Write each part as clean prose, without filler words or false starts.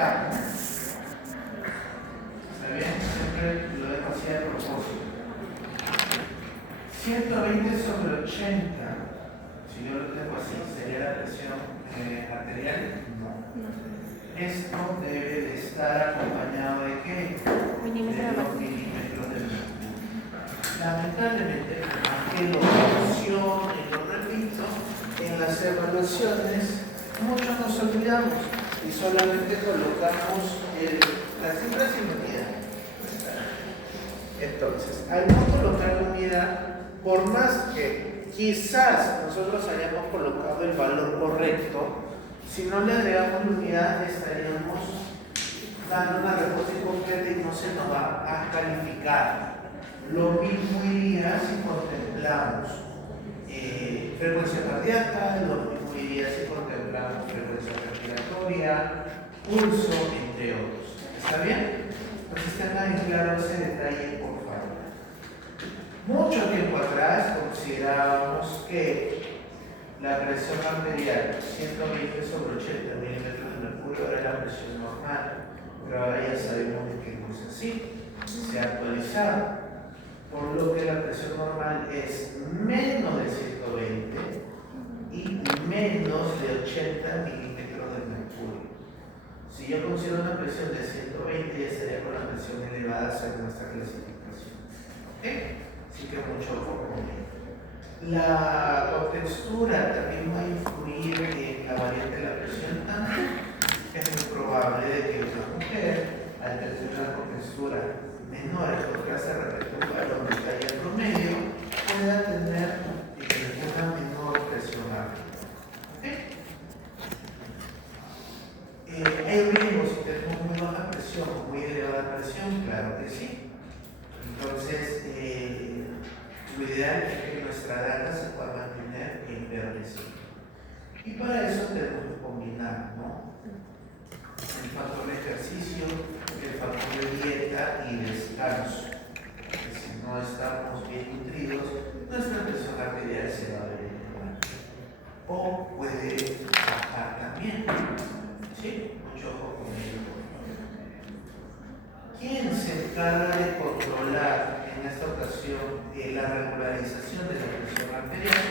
acá, ¿no? ¿Está bien? Siempre lo dejo así a propósito. 120 sobre 80, si yo lo tengo así, ¿sería la presión arterial? No. Esto debe de estar acompañado de ¿qué? De 2 milímetros de mercurio. Lamentablemente, aunque lo menciono y lo repito, en las evaluaciones muchos nos olvidamos y solamente colocamos las cifras sin unidad. Entonces, al no colocar la unidad, por más que quizás nosotros hayamos colocado el valor correcto, si no le agregamos la unidad estaríamos dando una respuesta incompleta y no se nos va a calificar. Lo mismo iría si contemplamos frecuencia cardíaca, lo mismo iría si contemplamos frecuencia respiratoria, pulso, entre otros. ¿Está bien? Entonces tengan en claro ese detalle, por favor. Mucho tiempo atrás considerábamos que la presión arterial 120 sobre 80 milímetros de mercurio era la presión normal, pero ahora ya sabemos que no es así. Se ha actualizado, por lo que la presión normal es menos de 120 y menos de 80 milímetros de mercurio. Si yo considero una presión de 120, ya estaría con la presión elevada según nuestra clasificación. ¿Ok? Así que mucho ojo con ello. La contextura también va a influir en la variante de la presión, tanto es muy probable de que una mujer, al tener una contextura menor a lo que hace respecto a un valor de talla promedio, pueda tener una menor presión arterial. ¿Okay? ¿Hay riesgos si tenemos muy baja presión o muy elevada presión? Claro que sí. Entonces, lo ideal es que nuestra data se pueda mantener en verde. Y para eso tenemos que combinar, ¿no? El factor de ejercicio, el factor de dieta y descanso. Porque si no estamos bien nutridos, nuestra presión arterial se va a ver elevada. O puede bajar también. ¿Sí? Mucho ojo con ello. ¿Quién se encarga de controlar en esta ocasión la regularización de la presión arterial?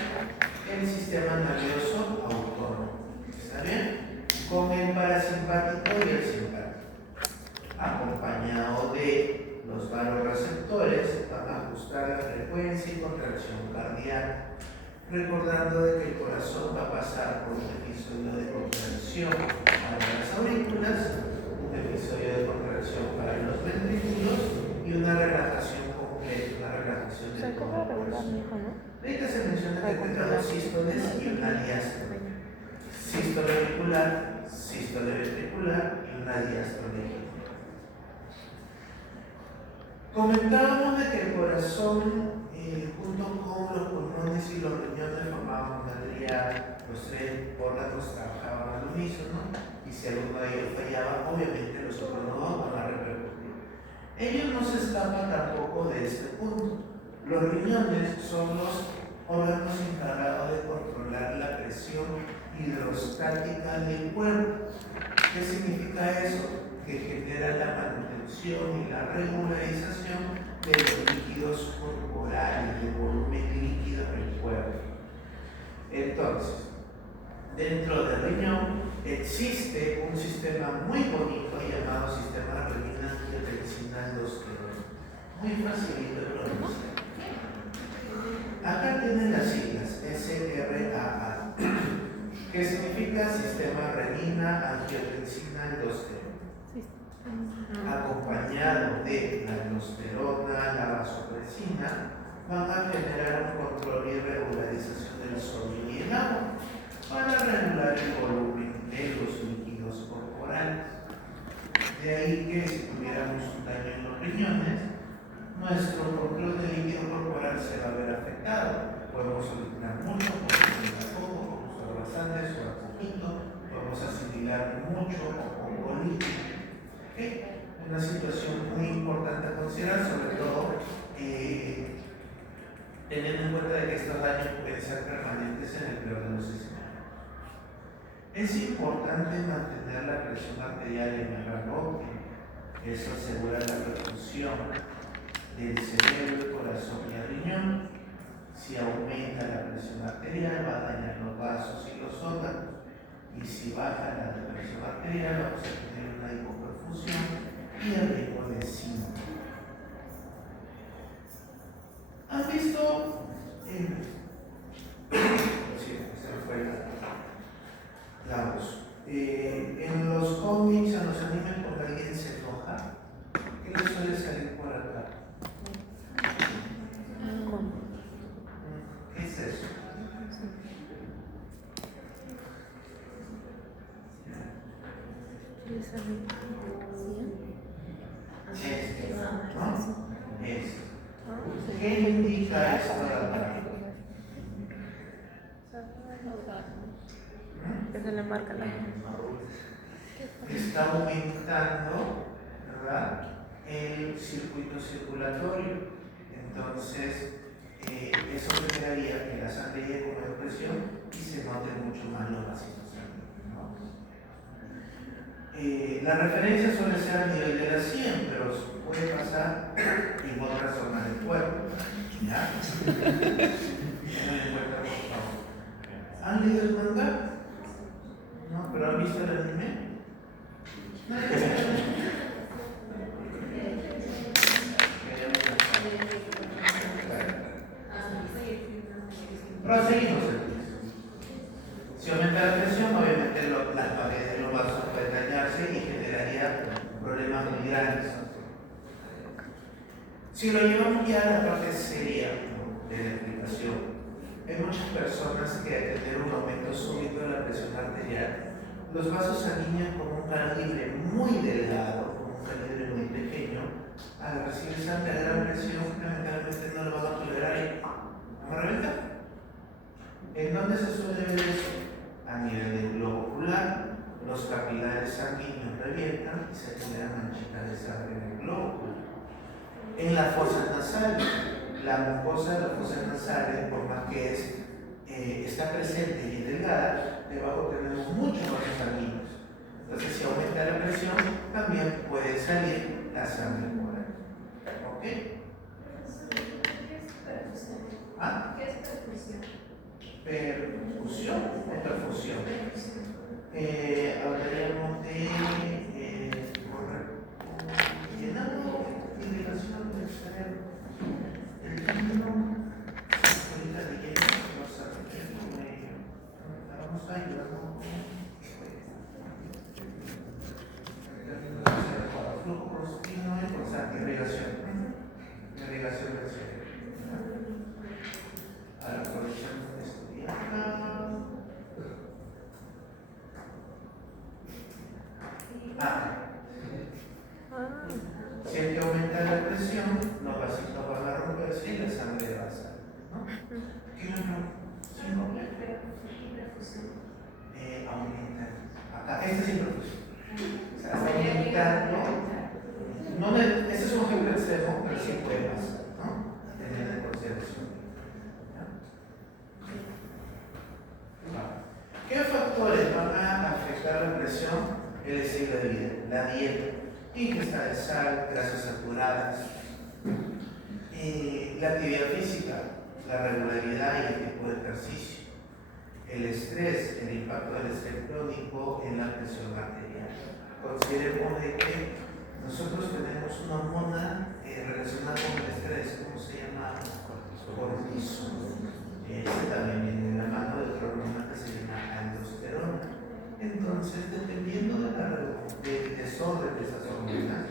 El sistema nervioso autónomo. ¿Está bien? Con el parasimpático y el simpático. Acompañado de los vasoreceptores, van a ajustar la frecuencia y contracción cardíaca. Recordando de que el corazón va a pasar por un episodio de contracción para las aurículas, un episodio de contracción para los ventrículos y una relajación completa, una relajación del corazón. De que se menciona que tendrá 2 sístoles y una diástole. Sístole auricular, sístole ventricular y una diástole. Comentábamos de que el corazón, junto con los pulmones y los riñones, formaban una tríada. Los 3 órganos trabajaban al unísono y si alguno de ellos fallaba, obviamente los otros no van a repercutir. Ellos no se escapan tampoco de este punto. Los riñones son los órganos encargados de controlar la presión hidrostática del cuerpo. ¿Qué significa eso? Que genera la manutención y la regularización de los líquidos corporales, del volumen líquido del cuerpo. Entonces, dentro del riñón existe un sistema muy bonito llamado sistema renina-angiotensina-aldosterona. Muy facilito de pronunciar. Acá tienen las siglas SRAA, que significa sistema renina-angiotensina-aldosterona. Acompañado de la aldosterona, la vasopresina, van a generar un control y regularización del sodio y el agua para regular el volumen de los líquidos corporales. De ahí que si tuviéramos un daño en los riñones, nuestro control de líquido corporal se va a ver afectado. Podemos orinar mucho, podemos orinar poco, podemos usar bastante, suar poquito, podemos asimilar mucho o poco líquido. ¿Okay? Una situación muy importante a considerar, sobre todo teniendo en cuenta de que estos daños pueden ser permanentes en el peor de los escenarios. Es importante mantener la presión arterial en el rango. Eso asegura la perfusión del cerebro, el corazón y el riñón. Si aumenta la presión arterial, va a dañar los vasos y los órganos. Y si baja la presión arterial, vamos a tener una hipoperfusión y el riesgo de síncope. ¿Han visto? Sí, se fue la voz. En los cómics, en los animes, cuando alguien se enoja, ¿qué le suele salir por acá? ¿Qué es eso? ¿Qué indica esto de acá? Que se le marca la Está aumentando, ¿verdad?, el circuito circulatorio. Entonces, eso generaría que la sangre llegue con mayor presión y se note mucho más los vasitos sanguíneos, ¿no? La referencia suele ser a nivel de la 100, pero puede pasar en otras zonas del cuerpo. ¿Ya? Tengan en cuenta, por favor. ¿Han leído el manga? No, pero ¿han visto el anime? Proseguimos entonces. Si aumenta la presión, obviamente las paredes de los vasos pueden dañarse y generaría problemas muy grandes. Si lo llevamos ya a la parte seria, ¿no?, de la explicación, hay muchas personas que al tener un aumento súbito de la presión arterial, los vasos sanguíneos con un calibre muy delgado, con un calibre muy pequeño, al recibir sangre a gran presión, lamentablemente no lo van a tolerar y ¿no me revienta? ¿En dónde se suele ver eso? A nivel del globo ocular, los capilares sanguíneos revientan y se generan manchitas de sangre en el globo ocular. En las fosas nasales, la mucosa de las fosas nasales, por más que está presente y es delgada, debajo tenemos muchos vasos sanguíneos. Entonces, si aumenta la presión, también puede salir la sangre por ahí. ¿Ok? ¿Ah? ¿Qué es perfusión? ¿Perfusión o perfusión? Hablaríamos de llenado y relación del cerebro. El término ahorita de lleno los arquitectos vamos a ayudarnos con el término del cerebro, flujo prostígeno y constante irrigación. Irrigación del cerebro. Ahora aprovechamos esto de acá. Si hay que aumentar la presión, los vasitos van a romperse y la sangre va a salir, ¿no? ¿Qué no? Aumenta. Acá, este es imperfusión. O sea, está aumentando. No, este es un ejemplo extremo, pero sí puede pasar, ¿no? Tener en consideración. ¿Qué factores van a afectar la presión? El estilo de vida, la dieta, ingesta de sal, grasas saturadas, la actividad física, la regularidad y el tipo de ejercicio, el estrés, el impacto del estrés crónico en la presión arterial. Consideremos de que nosotros tenemos una hormona relacionada con el estrés, ¿cómo se llama? Cortisol. Este también viene de la mano de otra hormona que se llama aldosterona. Entonces, dependiendo del desorden de esas hormonas,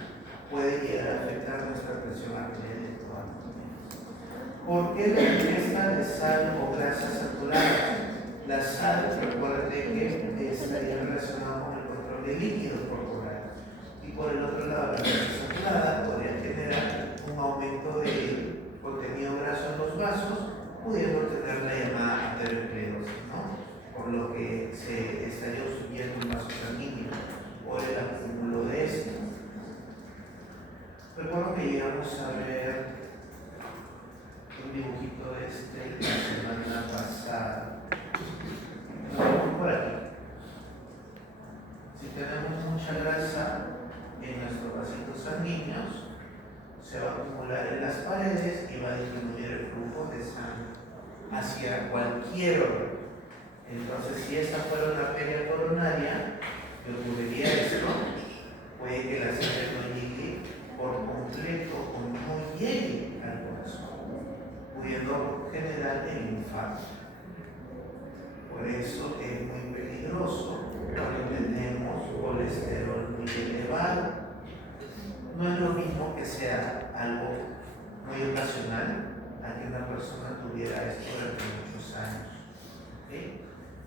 puede llegar a afectar nuestra presión arterial de todas maneras. ¿Por qué la ingesta de sal o grasas saturadas? La sal, recuerden que estaría relacionada con el control de líquidos corporales. Y por el otro lado, la grasa saturada podría generar un aumento del contenido graso en los vasos, pudiendo tener la llamada arteriosclerosis, ¿no? Por lo que se estaría obstruyendo un vaso sanguíneo por el acúmulo de esto. Recuerdo que llegamos a ver un dibujito la semana pasada. Nos vamos por aquí. en nuestros vasitos sanguíneos, se va a acumular en las paredes y va a disminuir el flujo de sangre hacia cualquier órgano. Entonces, si esta fuera una arteria coronaria, ¿qué ocurriría esto? Puede que la sangre no llegue por completo o no llegue al corazón, pudiendo generar el infarto. Por eso es muy peligroso cuando tenemos colesterol muy elevado. No es lo mismo que sea algo muy ocasional a que una persona tuviera esto durante muchos años. ¿Sí?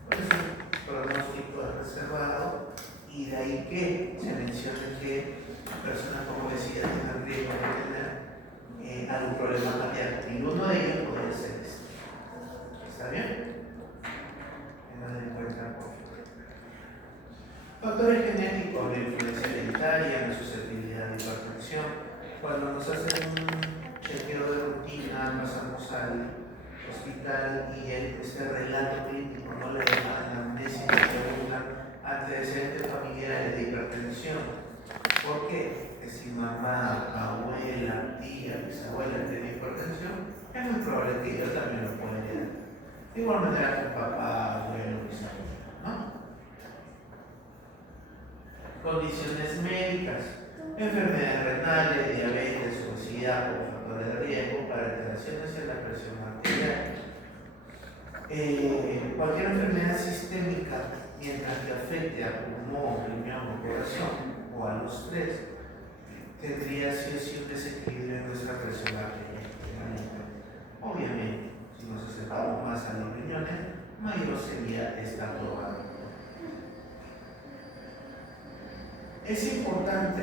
Por eso el pronóstico es reservado y de ahí que se menciona que personas como decía tienen riesgo de tener algún problema cardíaco. Ninguno de ellos podría ser este. ¿Está bien? Tengan en cuenta, por favor. Factores genéticos, la influencia hereditaria, la susceptibilidad de hipertensión. Cuando nos hacen un chequeo de rutina, pasamos al hospital y este relato clínico no le da la amnesia, antecedentes familiares de hipertensión. ¿Por qué? Que si mamá, abuela, tía, bisabuela tiene hipertensión, es muy probable que ellos también lo puedan heredar. De igual manera que papá, abuelo, bisabuelo, ¿no? Condiciones médicas, enfermedades renales, diabetes, obesidad como factores de riesgo para alteraciones en la presión arterial. Cualquier enfermedad sistémica, mientras que afecte a pulmón, riñón o corazón, o a los tres, tendría sí o sí un desequilibrio en nuestra presión arterial. Obviamente, si nos acercamos más a los riñones, mayor sería esta probabilidad. Es importante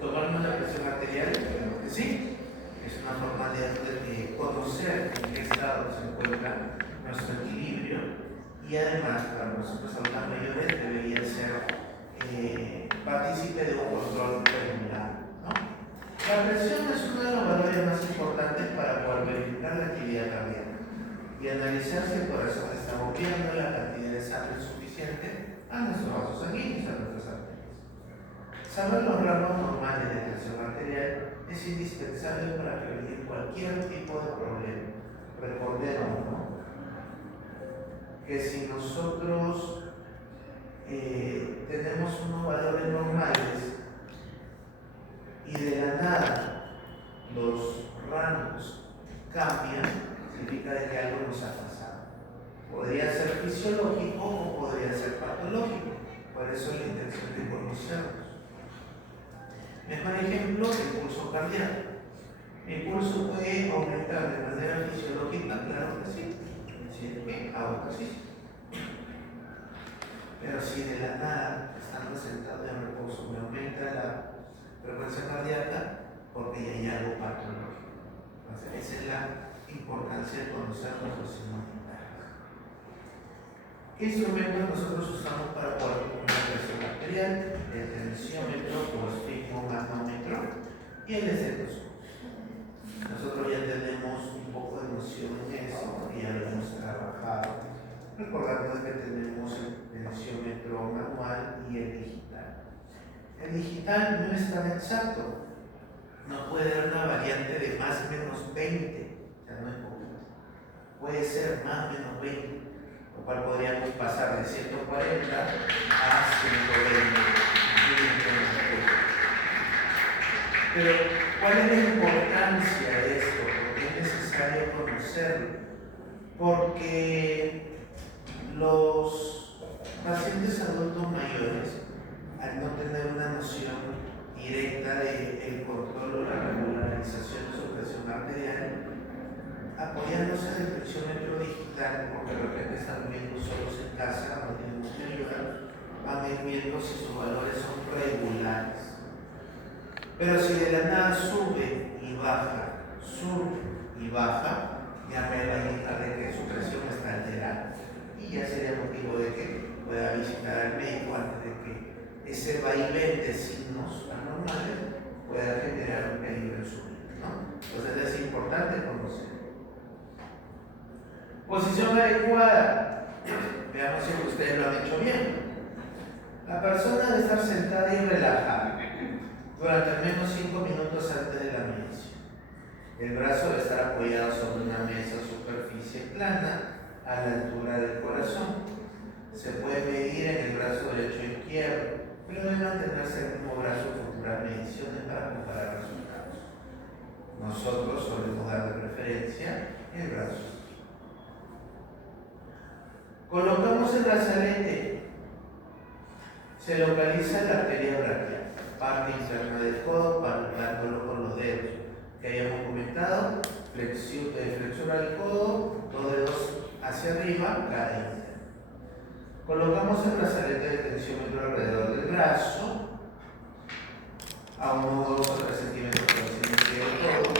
tomarnos la presión arterial, claro que sí. Es una forma de conocer en qué estado se encuentra nuestro equilibrio y además para nosotros adultos mayores debería ser partícipe de un control regular, ¿no? La presión es uno de los valores más importantes para poder verificar la actividad cardíaca y analizar si el corazón está bombeando la cantidad de sangre suficiente a nuestros vasos sanguíneos, a nuestras arterias. Saber los rangos normales de tensión arterial es indispensable para prevenir cualquier tipo de problema. Recordemos, ¿no?, que si nosotros tenemos unos valores normales y de la nada los rangos cambian, significa de que algo nos ha pasado. Podría ser fisiológico o podría ser patológico. Por eso la intención de conocerlos. Mejor ejemplo, el pulso cardíaco. El pulso puede aumentar de manera fisiológica, claro que sí. ¿Sí? ¿Qué? Ahora sí. Pero si de la nada, estando sentado en reposo, me aumenta la frecuencia cardíaca, porque ya hay algo patológico. Entonces, esa es la importancia de conocer nuestros signos vitales. ¿Qué instrumentos nosotros usamos para poder medir la presión arterial? El tensiómetro o esfigmomanómetro y el estetoscopio. Nosotros ya tenemos un poco de noción en eso y ya lo hemos trabajado. Recordando que tenemos el tensiómetro manual y el digital. El digital no es tan exacto. No puede dar una variante de más o menos 20. O sea, no es poquito. Puede ser más o menos 20. Lo cual podríamos pasar de 140 a 120. Pero, ¿cuál es la importancia de esto? Porque es necesario conocerlo. Porque los pacientes adultos mayores, al no tener una noción directa del control o la regularización de su presión arterial, apoyándose en el tensiómetro digital, porque de repente están viviendo solos en casa, no tienen mucha ayuda, van a ir viendo si sus valores son regulares. Pero si de la nada sube y baja, ya me va a indicar de que su presión está alterada. Y ya sería motivo de que pueda visitar al médico antes de que ese vaivén de signos anormales pueda generar un peligro en su vida, ¿no? Entonces es importante conocer. Posición adecuada. Veamos si ustedes lo han hecho bien. La persona debe estar sentada y relajada. durante al menos 5 minutos antes de la medición. El brazo debe estar apoyado sobre una mesa o superficie plana a la altura del corazón. Se puede medir en el brazo derecho e izquierdo, pero debe mantenerse el mismo brazo en futuras mediciones para comparar resultados. Nosotros solemos dar de preferencia el brazo. Colocamos el brazalete. Se localiza la arteria braquial, parte interna del codo, palpándolo con los dedos que hayamos comentado. Flexura del codo, dos dedos hacia arriba, cara interna. Colocamos el brazalete de tensiómetro alrededor del brazo, a unos 2 o 3 centímetros por encima del codo,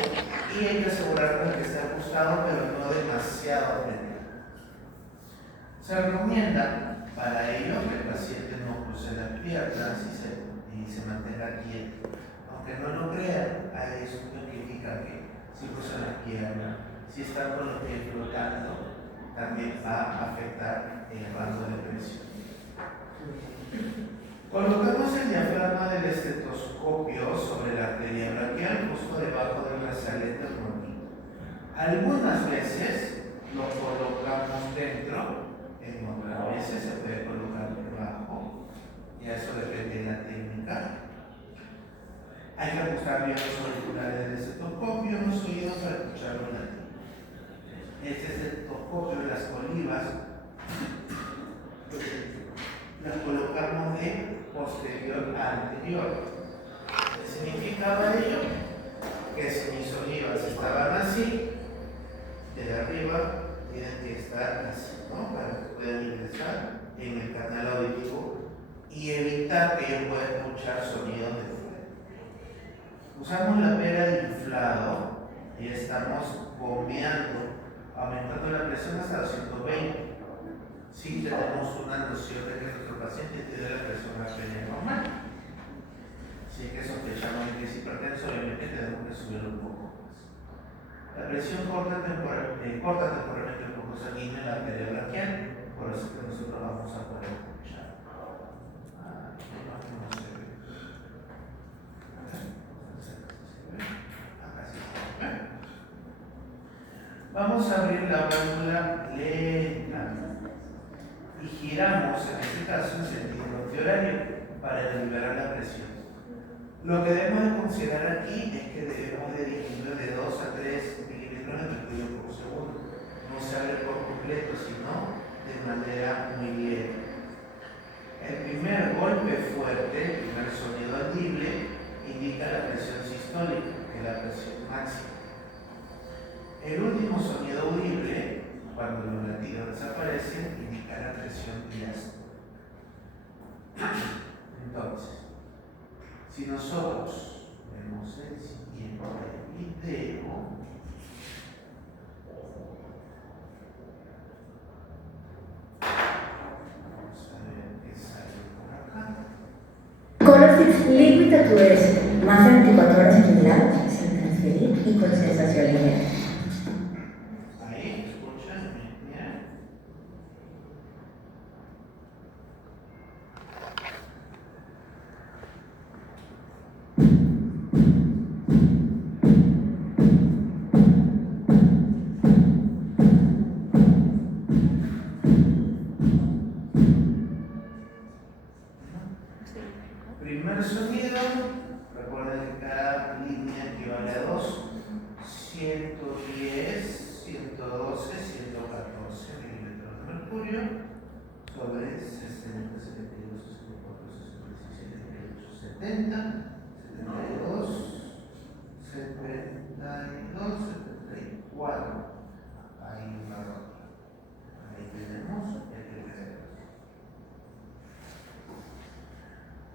y hay que asegurarnos de que esté ajustado, pero no demasiado apretado. Se recomienda para ello que el paciente no cruce las piernas y se mantenga quieto. Aunque no lo crean, hay estudios que indican que si cruza las piernas, si está con los pies flotando, también va a afectar el rango de presión. Colocamos el diafragma del estetoscopio sobre la arteria braquial justo debajo del brazalete rotito. Algunas veces lo colocamos dentro, en otras veces se puede colocar debajo, y eso depende de la técnica. Hay que ajustar bien los auriculares del estetoscopio en los oídos para escucharlo en la técnica. Este estetoscopio de las colivas las colocamos de posterior a anterior. ¿Qué significaba ello? Que si mis olivas estaban así, de arriba tienen que estar así, ¿no? Para que puedan ingresar en el canal auditivo y evitar que yo pueda escuchar sonidos de fuera. Usamos la pera de inflado y estamos bombeando, aumentando la presión hasta 220. Si tenemos una noción de que nuestro paciente tiene la presión arterial normal. Si es que sospechamos que es hipertenso, obviamente tenemos que subirlo un poco más. La presión corta temporalmente el flujo sanguíneo en la arteria braquial, por eso que nosotros vamos a poder escuchar. Vamos a abrir la válvula lentamente y giramos, en este caso en sentido antihorario, para liberar la presión. Lo que debemos de considerar aquí es que debemos de disminuir de 2 a 3 milímetros de mercurio por segundo. No se abre por completo, sino de manera muy leve. El primer golpe fuerte, el primer sonido audible, indica la presión sistólica, que es la presión máxima. El último sonido audible, cuando los latidos desaparecen, indica la presión diástole. Entonces, si nosotros vemos el siguiente video, vamos a ver qué sale por acá. Colorfix Liquid Actuation, más de 24 horas en el lado, sin transferir y con sensación ligera. Ahí, escuchan, mira. Primer sonido, recuerden que cada línea equivale a 2, 110, 112, 114 milímetros de mercurio sobre 60, 72, 64, 66, 68, 70, 72, 72, 74. Ahí una rota. Ahí tenemos el primero.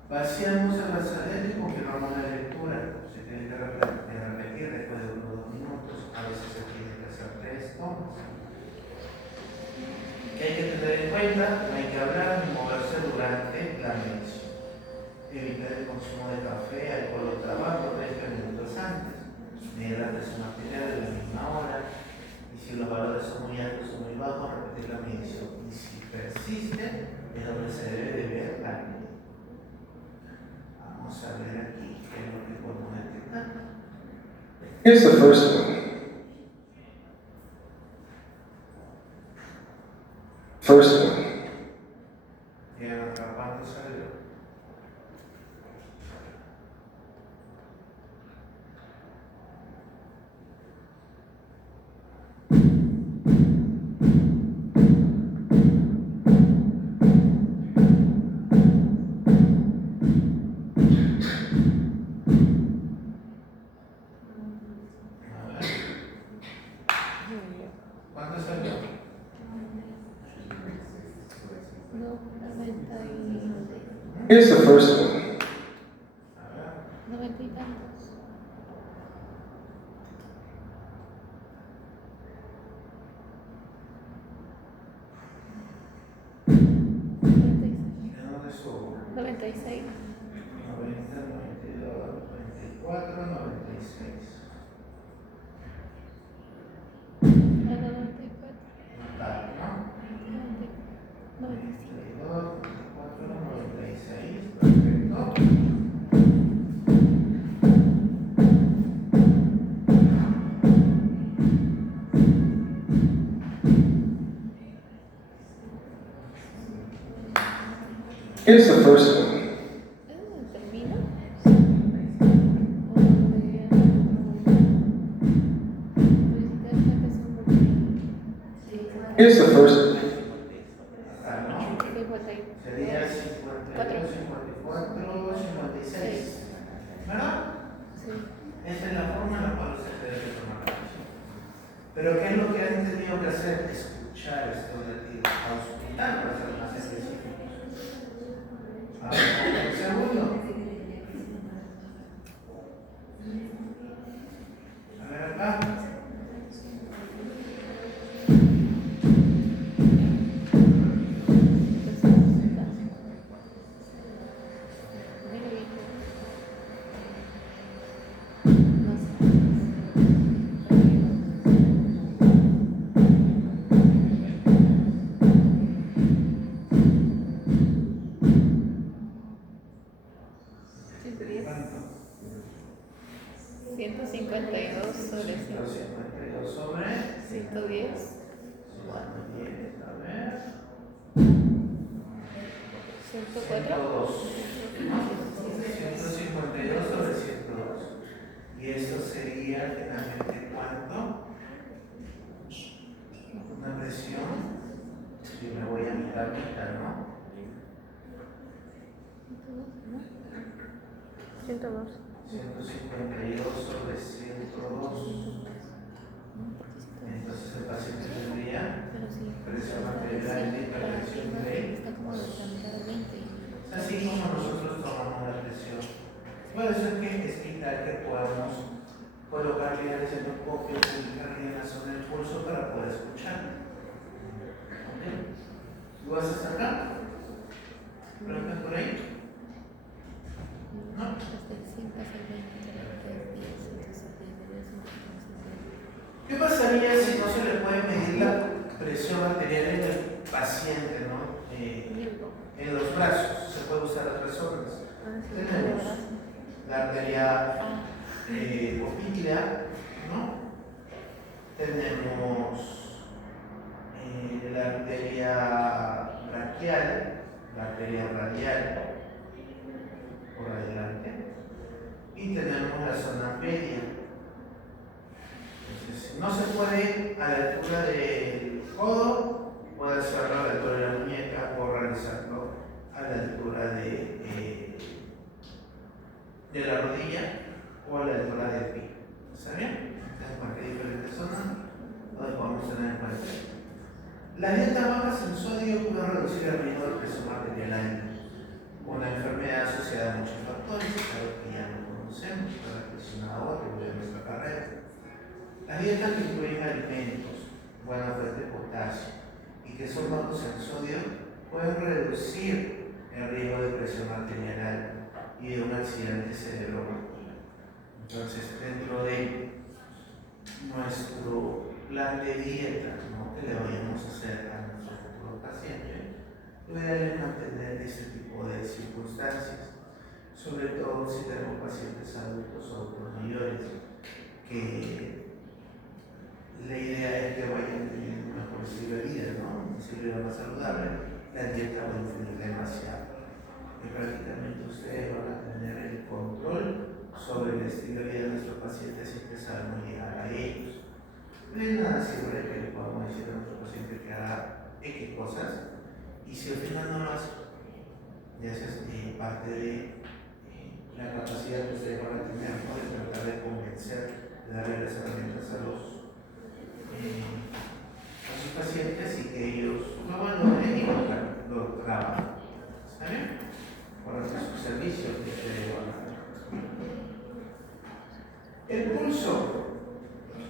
Vaciamos el brazalete y confirmamos la lectura. Se tiene que repetir después de unos 2 minutos. A veces se tiene que hacer 3 tomas. ¿Qué hay que tener en cuenta? No hay que hablar ni moverse durante la medición. Evitar el consumo de café, alcohol o tabaco 30 minutos antes. Medir la presión arterial de la misma hora. Y si los valores son muy altos o muy bajos, repetir la medición. Y si persiste, es donde se debe de ver la medición. Vamos a ver aquí qué es lo Here's the first one. First one. Bien, acá, ¿cuánto salió? ¿Cuánto salió? Here's the first one. 90 y tantos. ¿De dónde estuvo? 96. 90, 92, 94, 96. A 94. Notar, ¿no? 95. 92, 94, 96. Perfecto. Here's the first one. ¿Termina? Here's the first one. Acá, ¿no? Sería 52, 54, 56. ¿Verdad? Sí. Esa es la forma en la cual se debe tomar la decisión. Pero ¿qué es lo que han tenido que hacer? Escuchar estos latidos, auscultar para ser más específicos. Ahora, el segundo. A ver acá. ¿Cuánto? 152 sobre 152 sobre 110. 110, a ver. 104. 152 sobre 102. Y eso sería finalmente ¿cuánto? Una presión. Yo me voy a mitad, ¿no? 102. 152 sobre 102. Entonces el paciente tendría Pero sí. presión arterial y hipertensión de. Está como de la mitad de 20. Así como nosotros tomamos la presión. Puede ser que es vital que podamos colocar líneas de endoscopio en la zona del pulso para poder escuchar. ¿Ok? ¿Tú vas hasta acá? ¿Preguntas por ahí? ¿No? Hasta el 100 pasa el 20, 3, 10, 170, 170. ¿Qué pasaría si no se le puede medir la presión arterial en el paciente, ¿no? En los brazos, se puede usar otras zonas. Tenemos la arteria poplítea, ¿no? Tenemos la arteria braquial, la arteria radial, por adelante, y tenemos la zona media. Entonces, no se puede a la altura del codo, puede hacerlo a la altura de la muñeca o realizarlo a la altura de la rodilla o a la altura del pie. ¿Está bien? Entonces, marqué diferentes zonas donde podemos tener en cuenta. Las dietas bajas en sodio pueden reducir el riesgo de presión arterial alta. Una enfermedad asociada a muchos factores, algo que ya no conocemos, está relacionado a que en nuestra carrera. Las dietas que incluyen alimentos, buena fuente de potasio y que son bajos en sodio pueden reducir el riesgo de presión arterial alta y de un accidente cerebrovascular. Entonces, dentro de nuestro plan de dieta, ¿no?, que le vayamos a hacer a nuestros futuros pacientes, lo ideal es mantener ese tipo de circunstancias. sobre todo si tenemos pacientes adultos o adultos mayores, que la idea es que vayan teniendo un mejor estilo de vida, ¿no? Un estilo de vida más saludable. La dieta va a influir demasiado. Y prácticamente ustedes van a tener el control sobre el estilo de vida de nuestros pacientes y que sabemos llegar a ellos. No hay nada seguro que le podamos decir a nuestro paciente que haga X cosas y si al final no lo hace, ya es parte de la capacidad que ustedes van a tener, ¿no? De tratar de convencer, de darle las herramientas a sus pacientes y que ellos lo valoren y lo trabajen. ¿Está bien? Por sus servicios que ustedes van a dar. El pulso,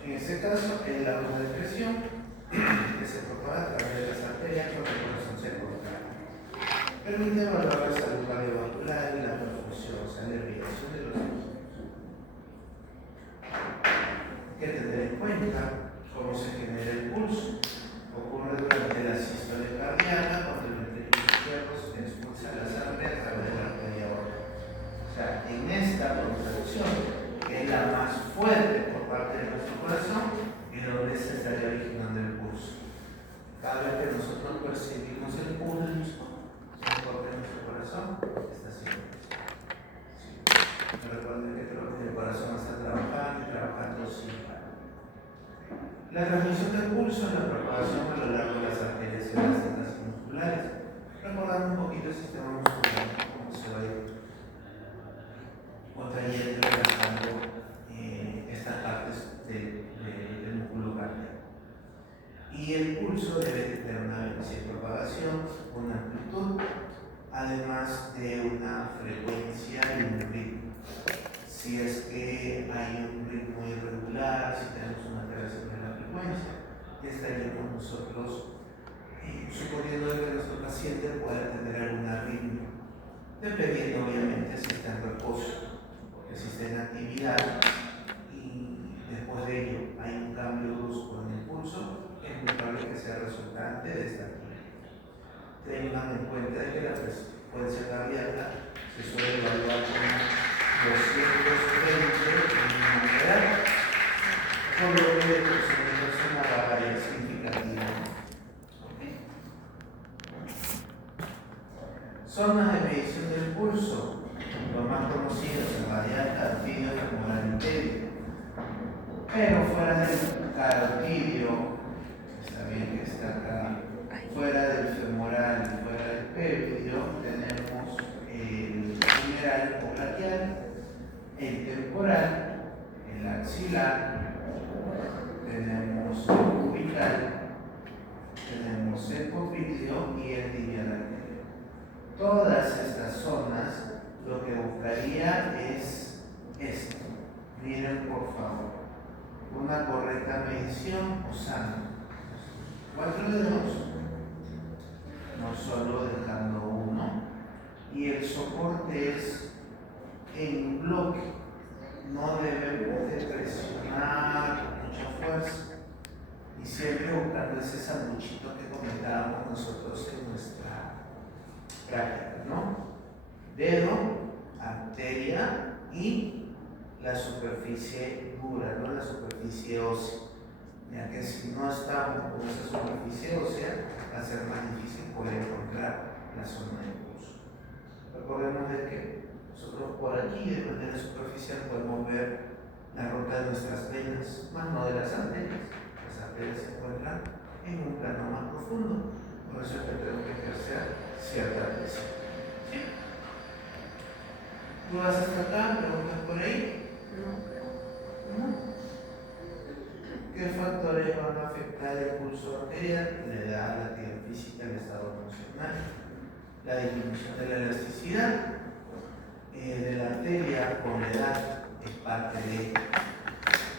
en este caso, es la onda de presión que se propaga a través de las arterias cuando el corazón se contrae. Permite evaluar la salud cardiovascular y la perfusión, o sea, la irrigación de los músculos. Hay que tener en cuenta cómo se genera el pulso. Ocurre durante la sístole cardíaca cuando el ventrículo izquierdo se expulsa la sangre a través de la arteria aorta. O sea, en esta contracción, que es la más fuerte por parte de nuestro corazón, es donde se estaría originando el pulso. Cada vez que nosotros percibimos el pulso, porque nuestro corazón está haciendo eso. Sí. Recuerden que el corazón está trabajando y trabajando sin parar. La transmisión del pulso es la propagación a lo largo de las arterias y las cintas musculares. Recordando un poquito el sistema muscular, cómo se va a ir contrayendo y relajando estas partes del músculo cardíaco. Y el pulso debe tener una velocidad de propagación, una amplitud, además de una frecuencia y un ritmo. Si es que hay un ritmo irregular, si tenemos una alteración de la frecuencia, estaríamos nosotros suponiendo que nuestro paciente pueda tener alguna arritmia, dependiendo obviamente si está en reposo, porque si está en actividad y después de ello hay un cambio brusco en el pulso, es muy probable que sea resultante de esta actividad. Tengan en cuenta que la frecuencia cardíaca se suele evaluar como 220 en una edad, por lo que es una barbaridad significativa. ¿Okay? Zonas de medición del pulso, los más conocidos, el radial, carotidio, femoral interno. Pero fuera del carotidio, está bien que está acá, fuera del femoral y fuera del pélvido, tenemos el humeral o braquial, el temporal, el axilar, tenemos el cubital, tenemos el popliteo y el tibial anterior. Todas estas zonas lo que buscaría es esto. Miren por favor, una correcta medición usando 4 dedos, no solo dejando uno, y el soporte es en bloque, no debemos de presionar con mucha fuerza y siempre buscando ese sanduchito que comentábamos nosotros en nuestra práctica, ¿no? Dedo, arteria y la superficie dura, ¿no? La superficie ósea, ya que si no estamos con esa superficie ósea va a ser más difícil poder encontrar la zona de pulso. Recordemos de que nosotros por aquí de manera superficial podemos ver la ruta de nuestras venas, más no de las arterias. Las arterias se encuentran en un plano más profundo, por eso es que tenemos que ejercer cierta presión. ¿Sí? ¿Dudas hasta acá? ¿Preguntas por ahí? No. ¿Qué factores van a afectar el pulso arterial? La edad, la actividad física, el estado emocional, la disminución de la elasticidad de la arteria con la edad es parte de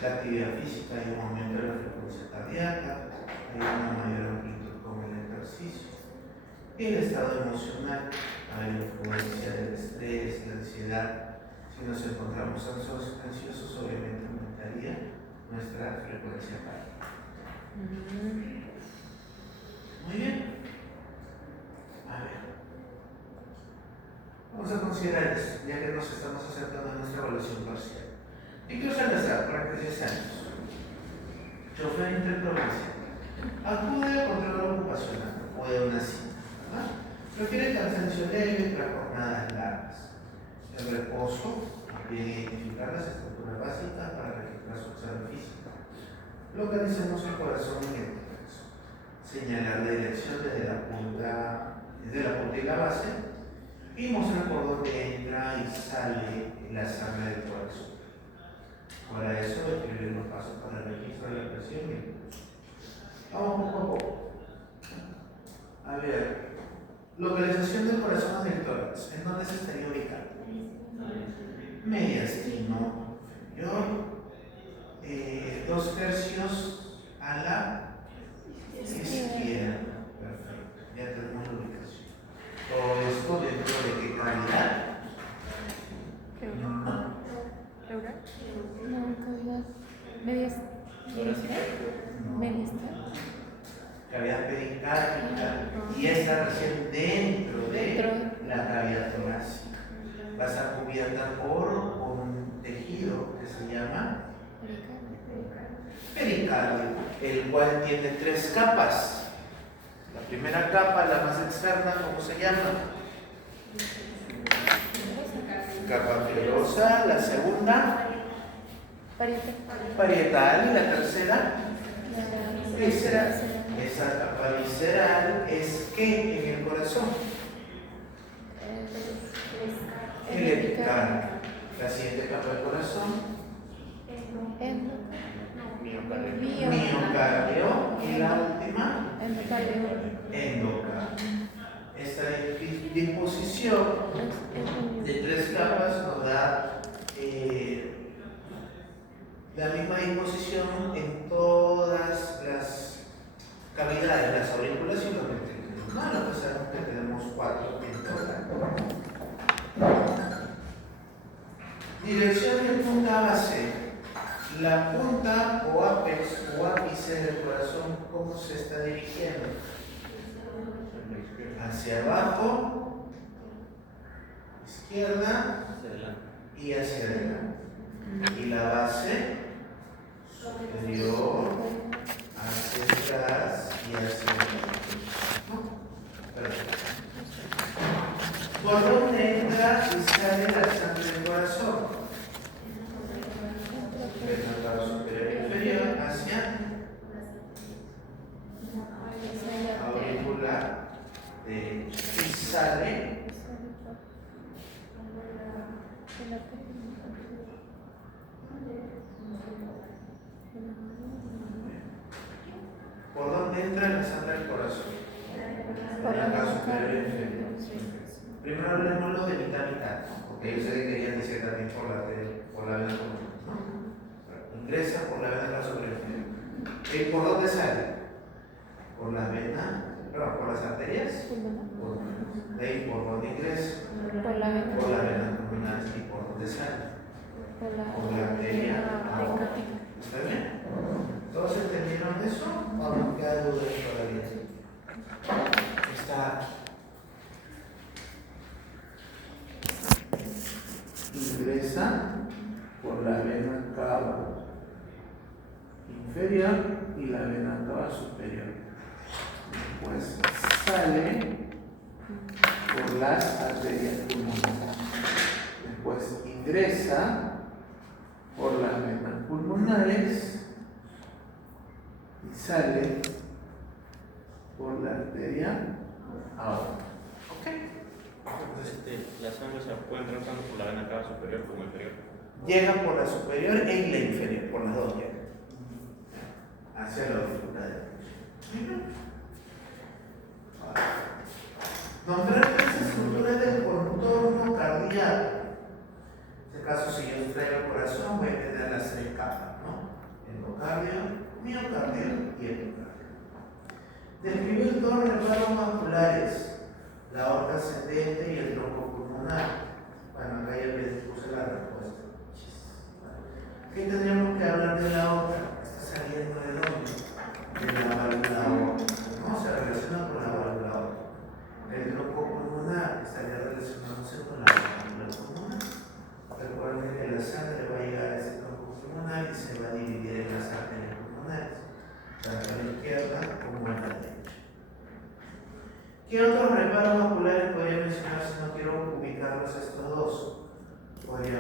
la actividad física, hay un aumento de la frecuencia cardíaca, hay una mayor amplitud con el ejercicio. Y el estado emocional, hay influencia del estrés, la ansiedad. Si nos encontramos ansiosos, obviamente aumentaría nuestra frecuencia cardíaca. Muy bien. A ver. Vamos a considerar esto, ya que nos estamos acercando a nuestra evaluación parcial. ¿Y qué usan las para 13 años? Chofer interprovincial. Acude a control ocupacional o de una cita, ¿verdad? Requiere cansancio leve tras jornadas largas. El reposo implica identificar las estructuras básicas para registrar su examen físico. Localicemos el corazón en el torso. Señalar la dirección desde la punta y la base y mostrar por dónde entra y sale la sangre del corazón. Para eso, escribir los pasos para el registro de la presión y el pulso. Vamos poco a poco. A ver, localización del corazón del tórax. ¿En dónde se estaría ubicado? Mediastino inferior. 2/3 a la izquierda. Perfecto. Ya tenemos la ubicación. Todo esto dentro de qué cavidad. ¿Pleural? No, cavidad. Mediastal. Cavidad pericárdica. Y esta recién dentro de la cavidad torácica. Va a estar cubierta por un tejido que se llama pericardio, el cual tiene 3 capas. La primera capa, la más externa, ¿cómo se llama? Capa pilosa. La segunda, parietal. Y la tercera, visceral. Esa capa visceral es ¿qué en el corazón? El epicardio. La siguiente capa del corazón, miocardio. Y la última, endocardio. Esta disposición de 3 capas nos da la misma disposición en todas las cavidades, las aurículas y los ventrículos. No, lo que sabemos que tenemos 4 en total. Dirección de punta base. La punta o apex o ápice del corazón, ¿cómo se está dirigiendo? Hacia abajo, izquierda y hacia adelante. Y la base superior, hacia atrás y hacia adelante. Perfecto. ¿Por dónde entra y sale la sangre del corazón? Desde el lado superior e inferior hacia auricular derecha y sale ¿por dónde entra la sangre del corazón? Por el lado superior e inferior. Primero hablemos de mitad, porque yo sé que querían decir también por la vena común, ¿no? Ingresa por la vena superior. ¿Y por dónde sale? Por la vena, por las arterias. De ahí por dónde ingresa. Por la vena pulmonar. ¿Y por dónde sale? Por la arteria aorta. ¿Está bien? ¿Todos entendieron eso? ¿O no queda duda todavía? Está. Ingresa por la vena cava inferior y la vena cava superior. Después sale por las arterias pulmonares. Después ingresa por las venas pulmonares y sale por la arteria aorta. La sangre se encuentra tanto por la vena cava superior como inferior. Llega por la superior y la inferior, por las dos llegan. Hacia la auricular derecha. Nombrar 3 estructuras del contorno cardíaco. En este caso, si yo traigo el corazón, voy a tener las 3 capas, ¿no? Endocardio, miocardio y epicardio. Describir 2 recuerdos vasculares. La aorta ascendente y el tronco pulmonar. Bueno, acá ya les puse la respuesta. ¿Qué tendríamos que hablar de la aorta? Está saliendo de dónde? De la válvula aorta. ¿No? Se relaciona con la válvula aorta. El tronco pulmonar estaría relacionándose con la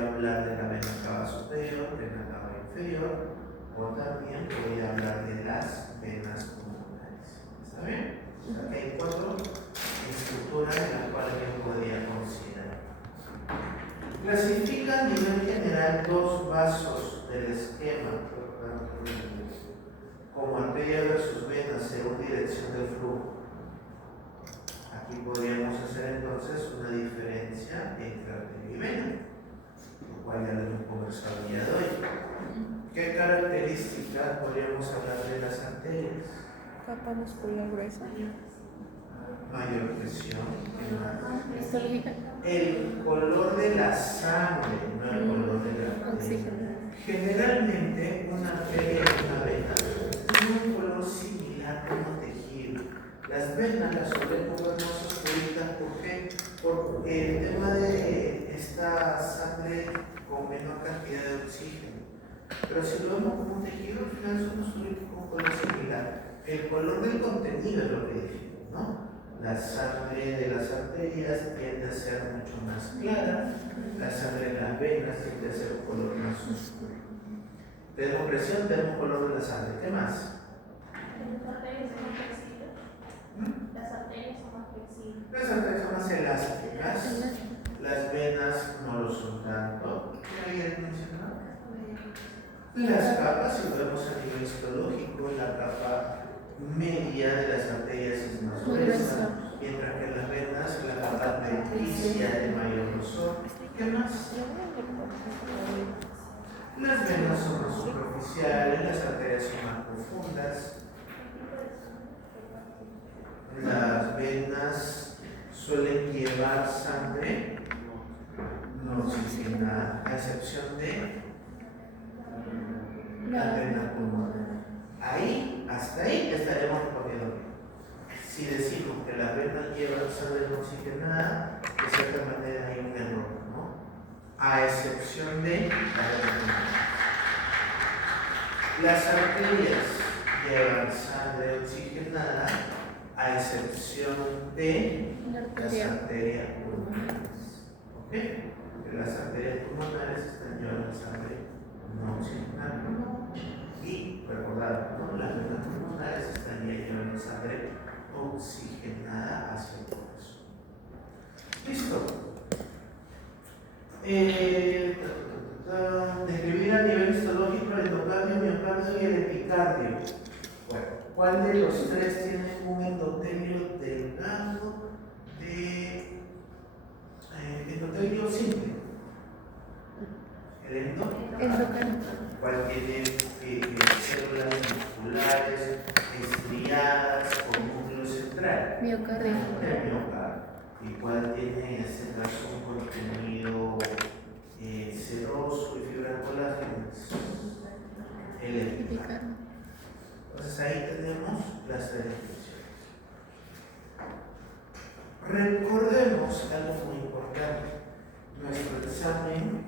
hablar de la vena cava superior, vena cava inferior, o también voy a hablar de las venas pulmonares. ¿Está bien? O sea, que hay 4 estructuras de las cuales yo podría considerar. Clasifica a nivel general 2 vasos del esquema, como arteria versus vena según dirección del flujo. Aquí podríamos hacer entonces una diferencia entre arteria y vena, lo cual ya lo hemos conversado el día de hoy. ¿Qué características podríamos hablar de las arterias? Capa muscular gruesa. Mayor presión, Histológica. el color de la sangre, no el color de la arteria. Oxígeno. Generalmente una arteria y una vena tienen un color similar como tejido. Las venas las solemos ver más oscuritas, ¿por qué? Por el tema de esta sangre con menor cantidad de oxígeno. Pero si lo vemos como un tejido, al final son oscuritos con un color similar. El color del contenido es lo que define, ¿no? La sangre de las arterias tiende a ser mucho más clara, la sangre de las venas tiende a ser un color más oscuro. Tenemos presión, tenemos color de la sangre. ¿Qué más? Las arterias son más flexibles. Las arterias son más flexibles. Las arterias son más elásticas, las venas no lo son tanto. ¿Qué había mencionado? Las capas, si lo vemos a nivel histológico, la capa media de las arterias es más gruesa, mientras que las venas, la capa adventicia de mayor grosor. ¿Qué más? Las venas son más superficiales, las arterias son más profundas. Las venas suelen llevar sangre no oxigenada, a excepción de la vena pulmonar. Ahí, hasta ahí estaremos respondiendo bien. Si decimos que las venas llevan sangre no oxigenada, de cierta manera hay un error, ¿no? A excepción de la vena pulmonar. Las arterias llevan sangre oxigenada, a excepción de las arterias pulmonares. ¿Ok? Porque las arterias pulmonares están llevando sangre no oxigenada. Y recordar, ¿no? Las venas pulmonares están llevando sangre oxigenada hacia el corazón. ¿Listo? Describir a nivel histológico el endocardio, miocardio y el epicardio. Bueno, ¿cuál de los tres tiene un endotelio delgado de endotelio simple? El Endocardio. ¿Cuál tiene células musculares estriadas con núcleo central? Miocardio. El miocardio. ¿Y cuál tiene en este caso un contenido seroso y fibras colágenas? El epicardio. Entonces ahí tenemos las tres definiciones. Recordemos algo muy importante. Nuestro examen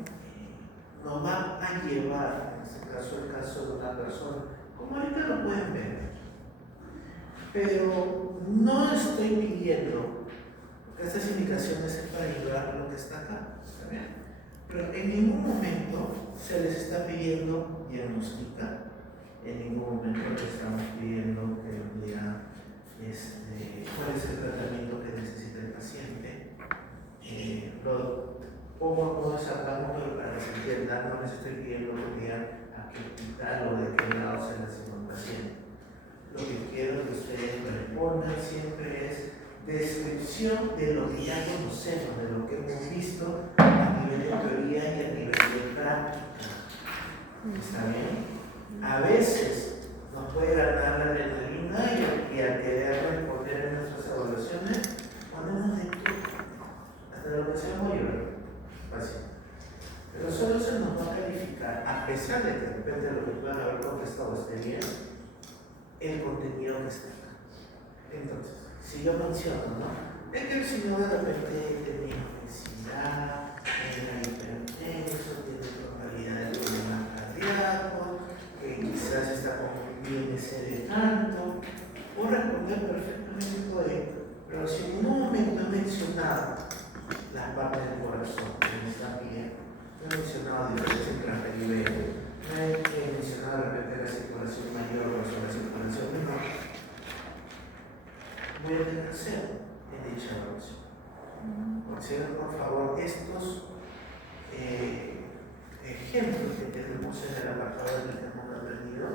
nos va a llevar, en este caso, el caso de una persona, como ahorita lo pueden ver, pero no estoy pidiendo, porque estas indicaciones es para ayudar a lo que está acá, ¿está bien? Pero en ningún momento se les está pidiendo diagnosticar, en ningún momento les estamos pidiendo que nos digan cuál es el tratamiento que necesita el paciente. Lo pongo a modo de salvamos, pero para que se entienda, no les estoy pidiendo que digan a qué hospital o de qué lado se le asignó el paciente. Lo que quiero que ustedes respondan siempre es descripción de lo que ya conocemos, de lo que hemos visto a nivel de teoría y a nivel de práctica. ¿Está bien? A veces nos puede ganar la adrenalina y al querer responder en nuestras evaluaciones, ponemos de todo. Hasta la evaluación voy a llorar. Fácil. Pero solo se nos va a calificar, a pesar de que de repente de lo que puedan haber contestado esté bien, el contenido que está acá. Entonces, si yo menciono, ¿no? Es que el señor de repente tenía obesidad, era hipertenso, tiene probabilidad de problemas cardíacos, quizás está con IMC de tanto. Puedo responder perfectamente todo esto, pero si en un momento he mencionado las partes del corazón que me están pidiendo, yo menciono mencionado diferencia entre la PIB, no he mencionado de repente la circulación mayor versus la circulación menor, voy a tener cero en dicha evaluación. Consideren por favor estos ejemplos que tenemos en el apartado del tema aprendido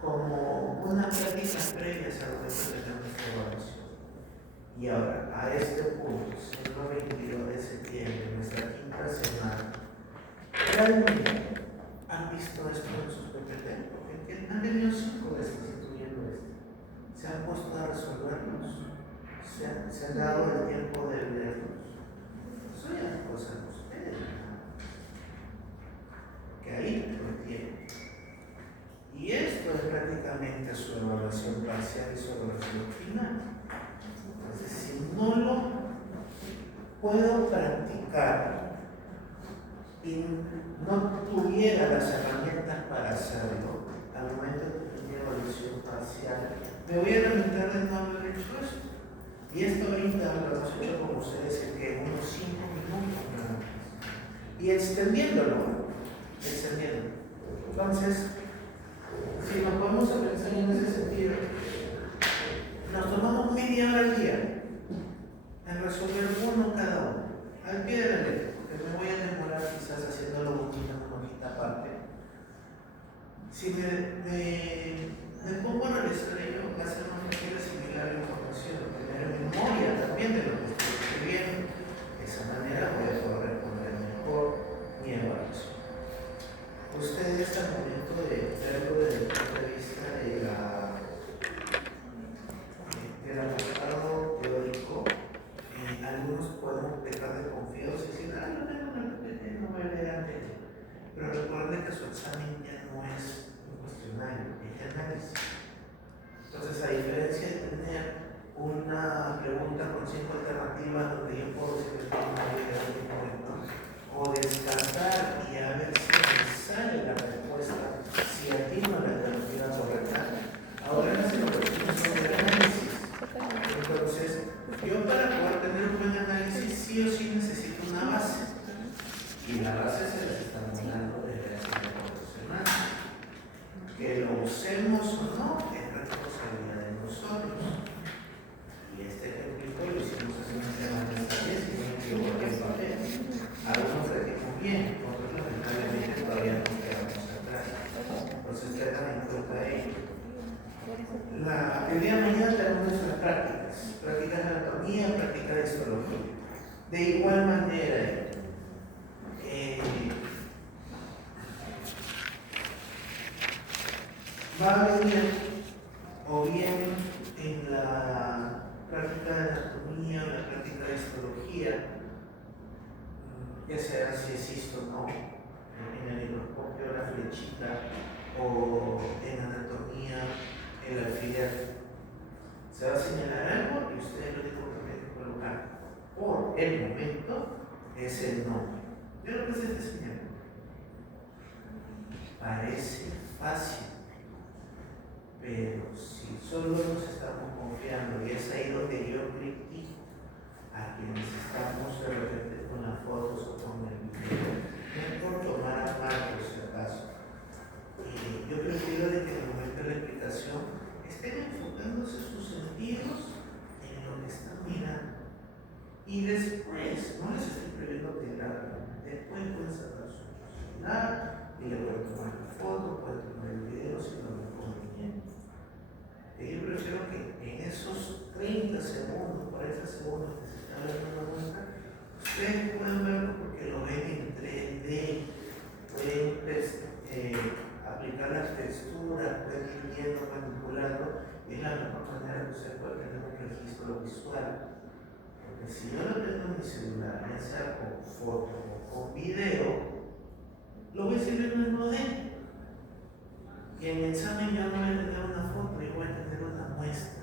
como una práctica previa al momento de nuestra evaluación. Y ahora, a este punto, siendo 22 de septiembre, nuestra quinta semana, ¿realmente han visto esto en sus PPT? Porque han tenido 5 veces incluyendo esto. ¿Se han puesto a resolverlos? ¿Se han dado el tiempo de leerlos? Eso ya es cosa de ustedes, ¿no? Que ahí lo tienen. Y esto es prácticamente su evaluación parcial y su evaluación final. Entonces, si no lo puedo practicar y no tuviera las herramientas para hacerlo, al momento de mi evaluación parcial, me voy a lamentar de no haber hecho esto. Y esto ahorita lo hemos hecho con ustedes en que unos 5 minutos nada más. Y extendiéndolo. Entonces, si nos podemos pensar en ese sentido, nos tomamos media hora al día en resolver uno cada uno, al pie de la letra, porque me voy a demorar quizás haciéndolo una hojita aparte. Si me pongo a realizar ello, va a ser una manera similar a la información, tener memoria también de lo que estoy escribiendo. De esa manera voy a poder responder mejor mi evaluación. Ustedes al momento de verlo desde el punto de vista del apartado teórico, algunos podemos pecar de confiados y decir, no tengo una PPT, no voy a leer antes. Pero recuerden que su examen ya no es un cuestionario, es análisis. Entonces, a diferencia de tener una pregunta con 5 alternativas donde yo puedo decir que tengo una idea de momento, o descartar y a ver si me sale la respuesta, si atino la alternativa correcta, ahora las evaluaciones son de análisis. Entonces, yo para poder tener un buen análisis, sí o sí necesito una base. Y la base se les está dando desde la enseñanza profesional. Que lo usemos o no es responsabilidad de nosotros. Y este ejemplo lo hicimos hace una semana esta vez y me equivoqué en papel. Algunos practicamos bien, otros lamentablemente todavía nos quedamos atrás. Entonces tengan en cuenta ello. El día de mañana tenemos nuestras prácticas de anatomía, prácticas de histología. De igual manera, va a venir o bien en la práctica de anatomía o la práctica de histología, ya sea si existe o no, en el microscopio la flechita o en anatomía el alfiler. Se va a señalar algo y ustedes lo tienen que colocar. Por el momento es el nombre. ¿Qué es lo que se está señalando? Parece fácil, pero si solo nos estamos confiando, y es ahí donde yo critico a quienes estamos de repente con las fotos o con el video, no es por tomar a mal por si acaso. Yo prefiero de que en el momento de la explicación estén enfocándose sus sentidos en lo que están mirando. Y después, no les estoy pidiendo que graben, después pueden sacar su celular y le pueden tomar la foto, pueden tomar el video si no lo conviene. Yo prefiero que en esos 30 segundos, 40 segundos que se está dando la vuelta, ustedes pueden verlo porque lo ven en 3D, pueden aplicar las texturas, pueden ir viendo, manipulando, y es la mejor manera que ustedes pueden tener un registro visual. Porque si yo lo tengo en mi celular, ya sea con foto o con video, lo voy a seguir en el modelo. Y en el examen yo no voy a tener una foto, yo voy a tener una muestra.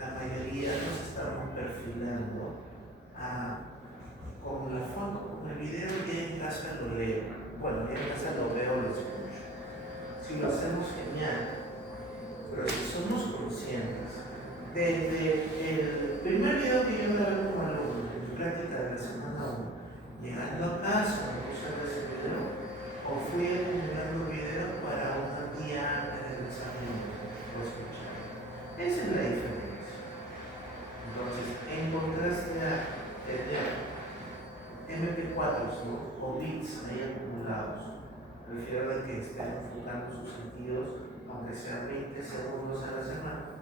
La mayoría nos estamos perfilando con la foto, con el video, ya en casa lo leo. Bueno, ya en casa lo veo, lo escucho. Si lo hacemos, genial. Pero si somos conscientes, desde el primer video que yo grabé como alumno, en mi práctica de la semana 1, llegando a casa, no usar ese video MP4s, ¿no? O bits ahí acumulados. Prefiero de que estén enfocando sus sentidos, aunque sean 20 segundos a la semana.